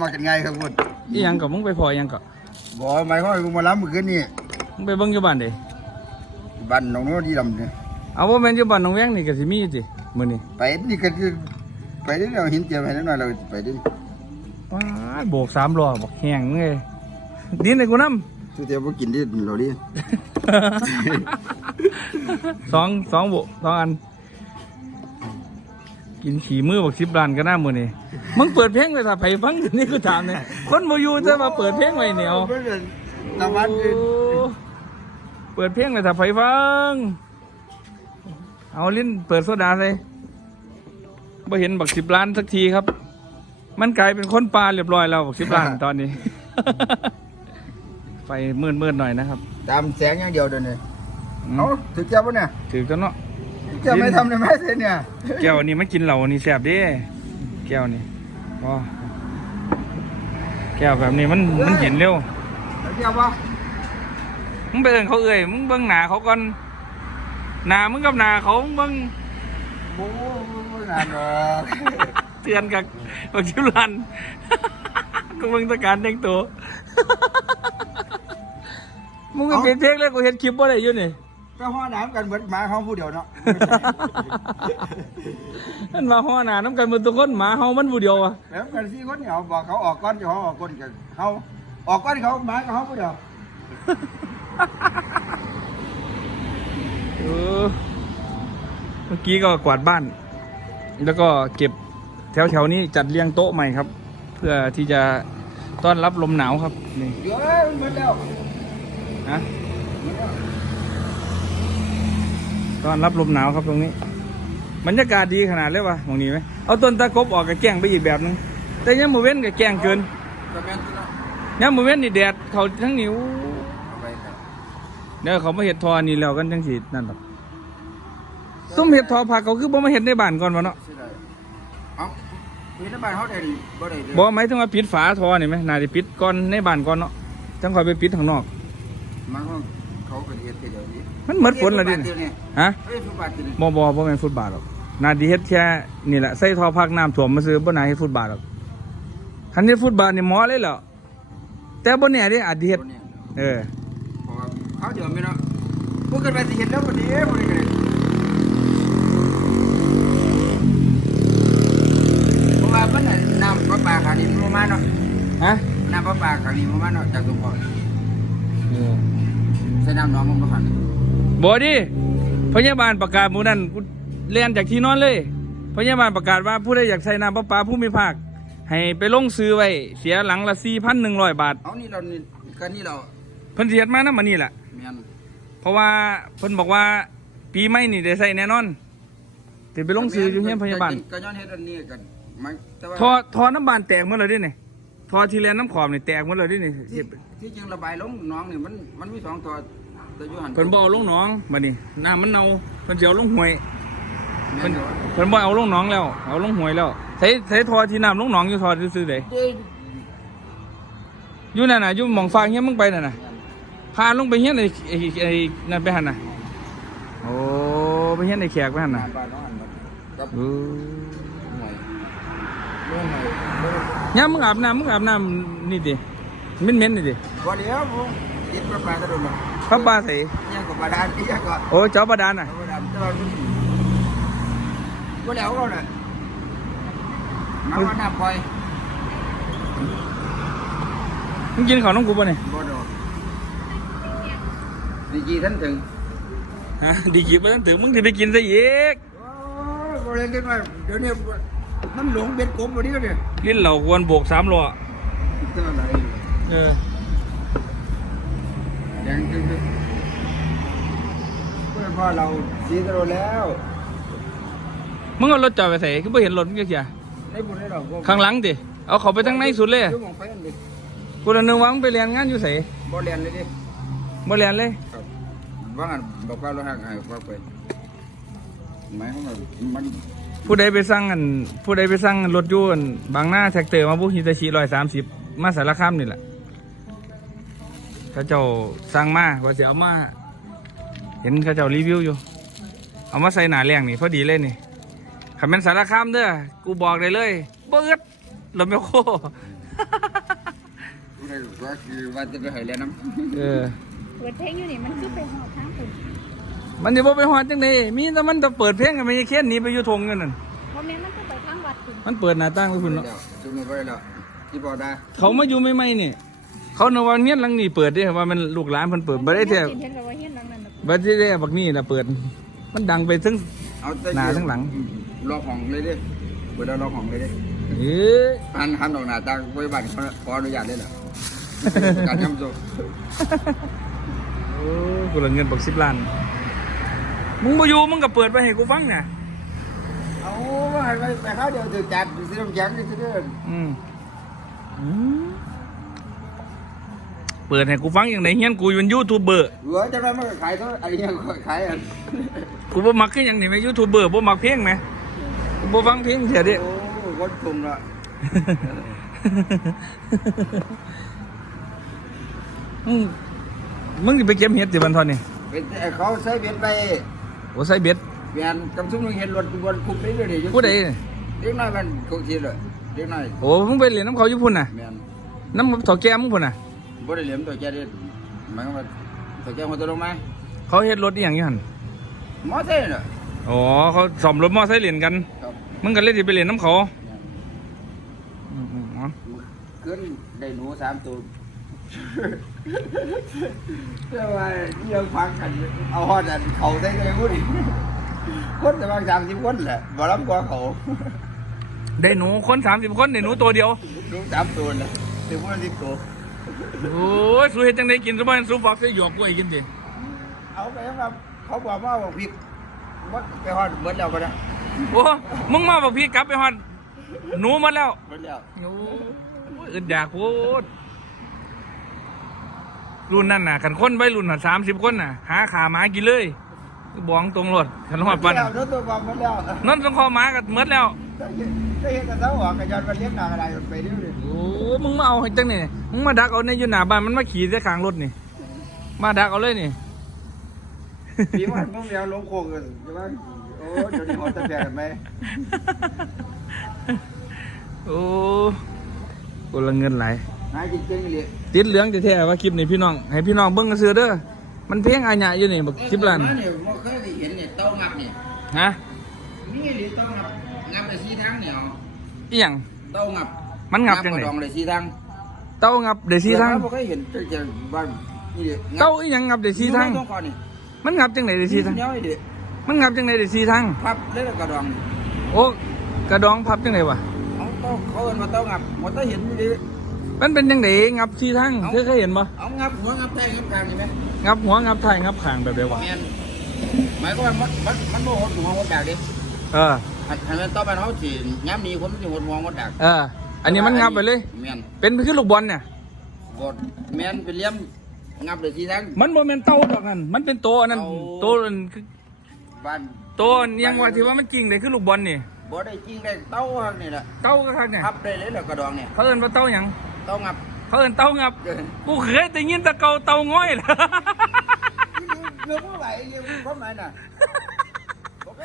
มากันง่ายครับคุณอีหยังกับมึงไปพออีหยังกับบอกหมายความว่ากูมาล้ำเมื่อคืนนี่มึงไปเบิ่งอยู่บ้านเด้บ้านหนองโน้นที่ลำเนี่ยเอาว่าแม่นอยู่บ้านน้องแวงนี่ก็สิมีอยู่ติมื้อนี้ไปนี่ก็คือไปนี่เราเห็นเจียวไปนิดหน่อยเราไปดิว้าดโบกสามล้อบักแห้งเอ้ยดินให้กูนำทุกเจียวพวกกินดิเราดิ สองสองโบสองอัน กินขี่มือบักสิบล้านก็น่ามือนี่มึงเปิดเพลงไว้ถ้าไปฟังอยู่นี่กูถามเนี่ยคนบ่อยู่จะมาเปิดเพลงไว้เหนียวตะวันโอ้เปิดเพลงไว้ถ้าไปฟัง เอาลิ้นเปิดโซดาเลยบ่เห็นบักสิบล้านสักทีครับ มันกลายเป็นคนปลาเรียบร้อยแล้วบักสิบล้านตอนนี้ ไฟมืดๆหน่อยนะครับ ตามแสงอย่างเดียวเดินเลยอืมเอาถึงเจียวปะเนี่ยถือกันเนาะเจียวไม่ทำเลยไหมเส้นเนี่ยแก้วนี่ไม่กินเหล้านี่แสบเดิแก้วนี่อ๋อแก้วแบบนี้มันมันเห็นเร็วเจียวปะมึงไปเอินเขาเอ่ยมึงเบิ่งหนาเขาก่อนหนามึงกับหนาเขามึงเบิ่งโอ้ยนานหรอกเตือนกับบักชิวลันกูเบิ่งตะการแต่งตัวมึงไปเปลี่ยนเพลงแล้วกูเห็นคลิปว่าอะไรอยู่นี่ ไปห้อน้ำกันเหมือนหมาเขาผู้เดียวเนาะมันมาห้อหนาน้ำกันหมันทุกคนหมาเฮามันผู้เดียวอะแล้วกันสี่คนเนี่ยบอกเขาออกก้อนจะเขาออกก้อนกันเขาออกก้อนเขาหมาเขาผู้เดียวเออเมื่อกี้ก็กวาดบ้าน แล้วก็เก็บแถวๆนี้จัดเรียงโต๊ะใหม่ครับ เพื่อที่จะต้อนรับลมหนาวครับนี่เยอะเหมือนแล้วฮะ ต้อนรับลมหนาวครับตรงนี้บรรยากาศดีขนาดเลยวะมองนี้ไหมเอาต้นตะกบออกกับแกล้งไปอีกแบบนึงแต่ยังมือเว้นกับแกล้งเกินก็แม่นที่เนาะยังมือเว้นนี่แดดเขาทั้งนิ้วเอาไปครับเดี๋ยวเขามาเห็ดทอนี่แล้วกันจังสีนั่นหรอกส้มเห็ดทอผักเขาคือบ่มาเห็ดในบ้านก่อนวะเนาะเสียดายเอ้ามีน้ำบ้านเขาได้ดิบ่ได้เลยบอกหมายถึงว่าปิดฝาทอนี่ไหมน่าจะปิดก่อนในบ้านก่อนเนาะจังค่อยไปปิดข้างนอกมันก็เขาก็เฮ็ดเดี๋ยวนี้มันเหมือนฝนและดิเดี๋ยวนี้ฮะเฮ้ยฟุตบาทเดี๋ยวนี้บ่บ่บ่แม่นฟุตบาทหรอกนาดีเฮ็ดแค่นี่แหละใส่ทอพักน้ำท่วมมาซื้อบ่น่าเฮ็ดฟุตบาทหรอกคันเฮ็ดฟุตบาทนี่หมอเลยเหรอแต่บ่แน่เด้อาจสิเฮ็ดตัวนี้เออเพราะว่าเขาเดี๋ยวไม่เนาะพวกกันไปสิเห็นแล้ววันนี้วันนี้กันเพราะว่ามันน่ะน้ำประปาขางนี้มันบ่มาเนาะฮะน้ำประปาขางนี้มันบ่มาเนาะจากสมพรเออใส่น้ำหน้องมันบ่ขันบ่ดิพยาบาลประกาศหมู่นั้นกูเรียนจากที่นอนเลย พยาบาลประกาศว่าผู้ใดอยากใช้น้ำประปาผู้มีภาค ให้ไปลงซื้อไว้ เสียหลังละ4,100บาทเอานี่เรานี่กันนี่เราเพิ่นสิเฮ็ดมานำมานี่แหละแม่นเพราะว่าเพิ่นบอกว่าปีใหม่นี่ได้ใช้แน่นอนสิไปลงซื้ออยู่เฮียนพยาบาลก็ย้อนเฮ็ดอันนี้กันมันแต่ว่าทอทอน้ำบานแตกหมดเลยดิเนี่ยทอที่แลนน้ำขอบนี่แตกหมดเลยดิเนี่ยที่ที่จริงระบายลงหน้องนี่มันมันมีสองตัว แต่อยู่หันเพิ่นบ่เอาลงหนองบัดนี้น้ำมันเน่าเพิ่นสิเอาลงห้วยแม่เพิ่นนอยู่เพิ่นบ่เอาลงหนองแล้ว เอาลงห้วยแล้วใช้ใช้ทอที่น้ำลงหนองอยู่ทอซื่อๆเด้เด้อยู่นั่นน่ะอยู่หม่องฟางเฮียมึงไปนั่นน่ะพาลงไปเฮียนไอ้ไอ้ไอ้นั่นไปหั่นน่ะโอ้ไปเฮียนไอ้แขกไปหั่นน่ะบ้านน้องอันนั้นกับเออหน่วยเรื่องหน่วยยามมึงอาบน้ำมึงอาบน้ำนี่ดิเหม็นๆนี่ดิบ่เดี๋ยว ผมกินปลาปลาตะดุมอะพระบาใส่ยังกับบาดาลอีกยังก็โอ้เจ้าบาดาลน่ะบาดาลแต่ว่ามันบ่แล้วก็น่ะมาว่าน้ำปล่อยมึงกินข้าวน้องกูป่ะเนี่ยบ่ดอกดีจีท่านถึงฮะดีกี่ป่ะถึงมึงที่ไปกินซะอีกโอ้ยบ่เล่นกันว่าเดี๋ยวนี้มันหลงเบ็ดกบบ่นี้ก็เนี่ยลิ้นเหล่าควรโบกสามล้อเท่าไหร่เออ ยังจึงเพื่อนพ่อเราสีตะโลแล้วมึงเอารถจอดไปใส่คือไม่เห็นรถมึงเกี่ยในบุญในดอกข้างหลังดิเอาเขาไปทางในสุดเลยอยู่หนดิกูระนึกว่ามึงไปเรียนงานอยู่ใส่บ่เรียนเลยดิบ่เรียนเลยว่างบอกว่าเราห่างหายว่าไปหมายความว่ามันผู้ใดไปสั่งอันผู้ใดไปสั่งรถยนต์บางหน้าแท็กเตอร์มาบุฮิตาชิร้อยสามสิบมาสารคามนี่แหละ เขาเจ้าสั่งมาว่าจะเอามา เห็นเขาเจ้ารีวิวอยู่ เอามาใส่หนาแรงนี่พอดีเลยนี่ขันเป็นสารคามเด้อกูบอกได้เลยเบิดรถแมคโครผู้ใดรู้ว่าคือว่าจะไปให้แล้วน้ำเออเปิดเพลงอยู่นี่มันคือไปหอบทางคุณมันจะบ่ไปฮอดจังไดมีแต่มันจะเปิดเพลงกันไม่เคียนหนีไปอยู่ทงกันนั่นเพราะแม่นมันคือไปทางวัดคุณมันเปิดหน้าต่างไปพุ่นเนาะจุ่มลงไปแล้วที่บ่ได้เขามาอยู่ใหม่ๆนี่ เขาเนว่าเนียนหลังนี้เปิดเด้ว่ามันลูกหลานเพิ่นเปิดบ่ได้แท้เห็นกับว่าเฮียนหลังนั้นน่ะบ่ได้แท้บักนี่ล่ะเปิด มันดังไปถึงเอาแต่หน้าทั้งหลังล็อกของเลยดิเปิดแล้วล็อกของเลยดิเอ้ยหันหันออกหน้าตาไว้บ้านเขาขออนุญาตได้เหรอการทำโซ่โอ้กูละเงินบัก10ล้าน มึงบ่อยู่มึงก็เปิดไปให้กูฟังน่ะเอาว่าให้ไปไปเขาเดี๋ยวจะจัดซื้อน้ำแข็งนี่จะเดินอืมอืม เปิดให้กูฟังอย่างไรเฮียนกูเป็นยูทูบเบอร์เหลือจะได้มาขายเท่าอะไรเงี้ยขายอันกูบ่มักคือหยังนี่แม่ยูทูบเบอร์บ่มักเพลงไหมกูบ่ฟังเพลงเสียเดิโอ้วัดตุ่มละมึงมึงสิไปเก็บเห็ดสิบันทอนนี่เป็นเขาใช้เบ็ดไปโอ้ใส่เบ็ดเปลี่ยนกำซุ้มนึงเห็นรถบนคุมไปเรื่อยๆผู้ใดเด็กน้อยมันคงทีเลยเด็กน้อยโอ้มึงไปเล่นน้ำเขาอยู่พุ่นน่ะแมนน้ำถอแก้มึงพุ่นน่ะ บ่ได้เหลี่ยมตัวแกได้หมายความว่าตัวแกมันตัวลงมาเขาเฮ็ดรถอีหยังอยู่หั่นมอเตอร์น่ะอ๋อเขาซ่อมรถมอไซค์เล่นกัน ครับมึงก็เลยสิไปเล่นน้ำเขาอืมๆอ๋อขึ้นได้หนูสามตัวเรียกว่าเรื่องฟังกัน เอาฮอดอันเขาได้เลยพูดดิคนแต่บางสามสิบคนแหละบ่รับกว่าเขาได้หนูคน30คนได้หนูตัวเดียว หนูสามตัวแหละเดี๋ยวพูดสิบตัว โอ้ยสู้เฮ็ดจังไดกินซุบ่สู้ฟักใส่หยวกกล้วยกินสิเอาไปครับเขาบอกว่าบอกผิดว่าไปฮอดเบิดแล้วก็ได้โอ้มึงมาบอกพี่กลับไปฮอดหนูหมาแล้วเบิดแล้วโอ้ยอึดอยากโพดรุ่นนั่นน่ะขันคนไว้รุ่นน่ะสามสิบคนน่ะ หาขาหมากินเลยบองตรงรถขันหอดปันแล้วรถตัวความเบิดแล้ว นั่นต้องคอหมากัดเมดแล้ว ก็เห็นก็เห็นกันเสาหัวกันยอนกันเลี้ยงหนาอะไรไปเรื่อยโอ้มึงมาเอาให้จังนี่มึงมาดักเอาในอยู่หน้าบ้านมันมาขี่ใส่ข้างรถนี่ มาดักเอาเลยนี่ๆพี่มันมึงเดี๋ยวลงโค้งกันใช่ไหมโอ้เดี๋ยวนี้หัวตะแบกกันไหมโอ้กูละเงินไหลาย นายจริงๆเลยติดเหลืองจะแท้ๆว่าคลิปนี้พี่น้อง ให้พี่น้องเบิ่งกันเสือเด้อ มันเพียงอาญะอยู่นี่บักคลิปล้านเนี่ยมันเคยได้เห็นเนี่ยเต้างับเนี่ยฮะ นี่หรือเต้างับ งับเลยสีทางเนี่ยอีหยังเต้างับมันงับจังไหนกระดองเลยสีทางเต้างับเดซี่ทางเราเคยเห็นเจอเจอบ้านนี่ดิเต้าอีหยังงับเดซี่ทางต้องคอนี่มันงับจังไหนเดซี่ทางเนี้ยไอ้ดิมันงับจังไหนเดซี่ทางพับเล่นกระดองโอ้กระดองพับจังไหนวะเอาเต้าเขาเอินมาเต้างับมันต้องเห็นนี่ดิมันเป็นจังไหนงับซี่ทางเอ้าเธอเคยเห็นปะเอางับหัวงับใจงับกลางใช่ไหมงับหัวงับท้ายงับขางแบบเดียววะแมนหมายความว่ามันมันมันโมโหดหัวหดดากดิเออ อันอันนั้นต่อไปเขาสิย้ำหนี้คนมันจะหดหัวหดดากเออ อันนี้มันงับไปเลย แมนเป็นคือลูกบอลเนี่ย กดแมนเป็นเลี้ยมงับเลยทีทั้ง มันบ่แม่นเต้าดอกนั่น มันเป็นโตอันนั้น เอา โตอันคือบ้านโตอันยังว่าที่ว่ามันจริงเลยคือลูกบอลนี่ บ่ได้จริงได้เต้าหักนี่แหละเต้าก็คักเนี่ยพับได้เลยแหละกระดองเนี่ยเขาเอิ้นว่าเต้าหยัง เต้างับเขาเอิ้นเต้างับ เกินกูเคยได้ยินแต่เกาเต้าง้อยล่ะ เรื่องเมื่อไหร่เรื่องความหมายน่ะผมก็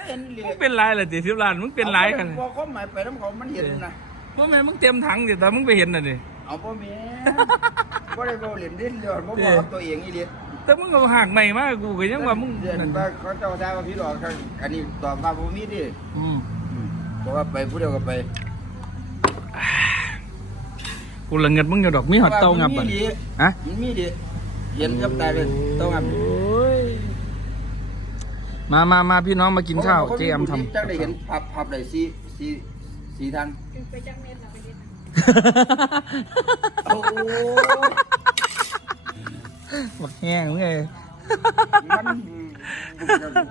เห็นเลยมึงเป็นไรล่ะติสิบล้านมึงเป็นไรกันพอความหมายไปน้ำเขามันเห็นนะพ่อแม่มึงเต็มถังดิแต่มึงไปเห็นน่ะดิเอาพ่อแม่บ่ได้บ่เล่นดิ้นเดือดบ่บอกกับตัวเองอีเดียแต่มึงเอาหักใหม่มากกูก็ยังว่ามึงเดือนนั่นว่าเขาเจ้าทายว่าพี่หลอกกันอันนี้ตอบมาบ่มีดิอืมบอกว่าไปผู้เดียวก็ไปกูละเงินมึงอยู่ดอกมีหอดเต้างับมัอะนมีดิฮะมันมีดิเห็นกับตาเลยเต้างับโอ้ย มามามาพี่น้องมากินข้าวเจแอมทจังได้เห็นพับพับได้สีสีสีทางไปจังเม็ดน่ะไปเฮ็ดำโอ้บักแห้งมึงไงมัน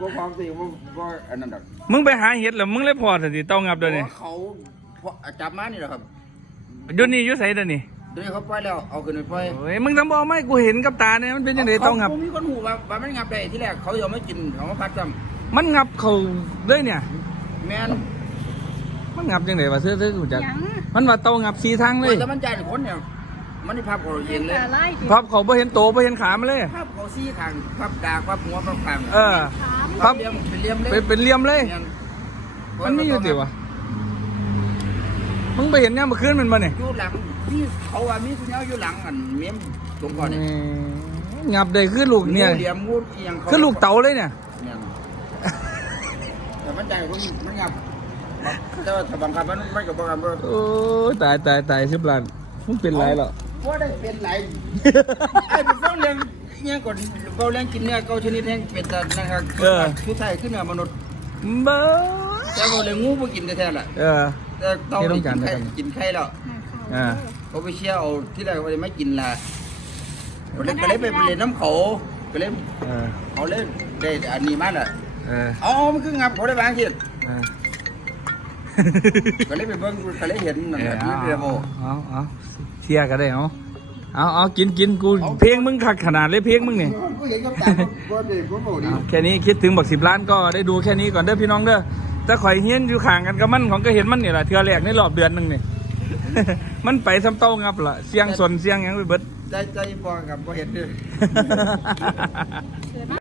บ่พร้อมสิบ่บ่อันนั้นดอกมึงไปหาเห็ดแล้วมึงเลยพอสิเต้างับเดี๋ยวนี้เขาพอจับมานี่แหละครับเดี๋ยวนี้อยู่ไสเดี๋ยวนี้ เดี๋ยวนี้เขาปล่อยแล้วเอาขึ้นไปปล่อยโอ้ยมึงทำบอกไม่กูเห็นกับตาเนี่ยมันเป็นยังไงเต้างับขมีคนหูว่าว่ามันงับได้ที่แรกเขายอมไม่กินเขามาพัดซ้มันงับเขาด้วยเนี่ยำแม่นมันงับยังไงวะเสื้อเสื้อกูจักหยังมันว่าเต้างับสีทางเลยแต่มันใจายคนเนี่ยมันนี่พับเขาเองเลยแต่ไล่ดิพับเขาไ่เห็นโตไ่เห็นขามันเลย พับเขาซี่ข้างพับดากพับหัวพับขางเออ ถามพัพับบเลี่ยมเป็นเลี่ยมเลยเป็นเป็นเหลี่ยมเลย แม่นมันไม่อยู่ติวะ มึงไปเห็นเนี่ยเมื่อคืนมันมาเนี่ยอยู่หลังมีเขาว่ามีคนเดียวอยู่หลังอันเมียมตรงก่อนเนี่ยงับได้คือลูกเนี่ยงูเหลี่ยมงูเอียงเขาคือลูกเต๋าเลยเนี่ยเนี่ยแต่มันใจผมมันงับแต่ว่าถ้าบังคับมันไม่กับบังคับมันโอ้ยตายตายตายสิบล้านมึงเป็นไรหรอว่าได้เป็นไรไอ้เป็นเฝ้าเลี้ยงเนี่ยก่อนเฝ้าเลี้ยงกินเนื้อเกาชนิดแห้งเป็นแต่นะครับผู้ชายขึ้นเนื้อมนุษย์เบ้อแต่เฝ้าเลี้ยงงูบ่กินแท้ๆแหละเออ แต่เต่าที่ต้นี่องการกินไข่ด้วยกันกินไข่แล้วหาเขาอ่า เขาไปเชี่ยวเอาที่แรกเขาจะไม่กินละก็เลยก็เลยไปเล่นน้ำเขาก็เลยเออเขาเล่นได้อันนี้มาละเอออ๋อมันคืองับเขาได้บางทีเออก็เลยไปเบิ่งก็เลยเห็นนั่นเอแหอละที่เรียกโมเอาเอาเชียร์กันได้เอาเอาเอากินกินกูเพลงมึงขักขนาดเลยเพลงมึงนี่กูเห็นกับตาบ่ได้บ่บ่ดีเอาแค่นี้คิดถึงบักสิบล้านก็ได้ดูแค่นี้ก่อนเด้อพี่น้องเด้อ แต่ข่อยเฮียนอยู่ข้างกันกับมันของก็เห็นมันนี่แหละเทือแรกในรอบเดือนหนึ่งนี่ มันไปทำเต้างับล่ะเสียงสนเสียงหยังไปเบิด ใจใจบ่กับบ่เห็นเด้อเกิดมา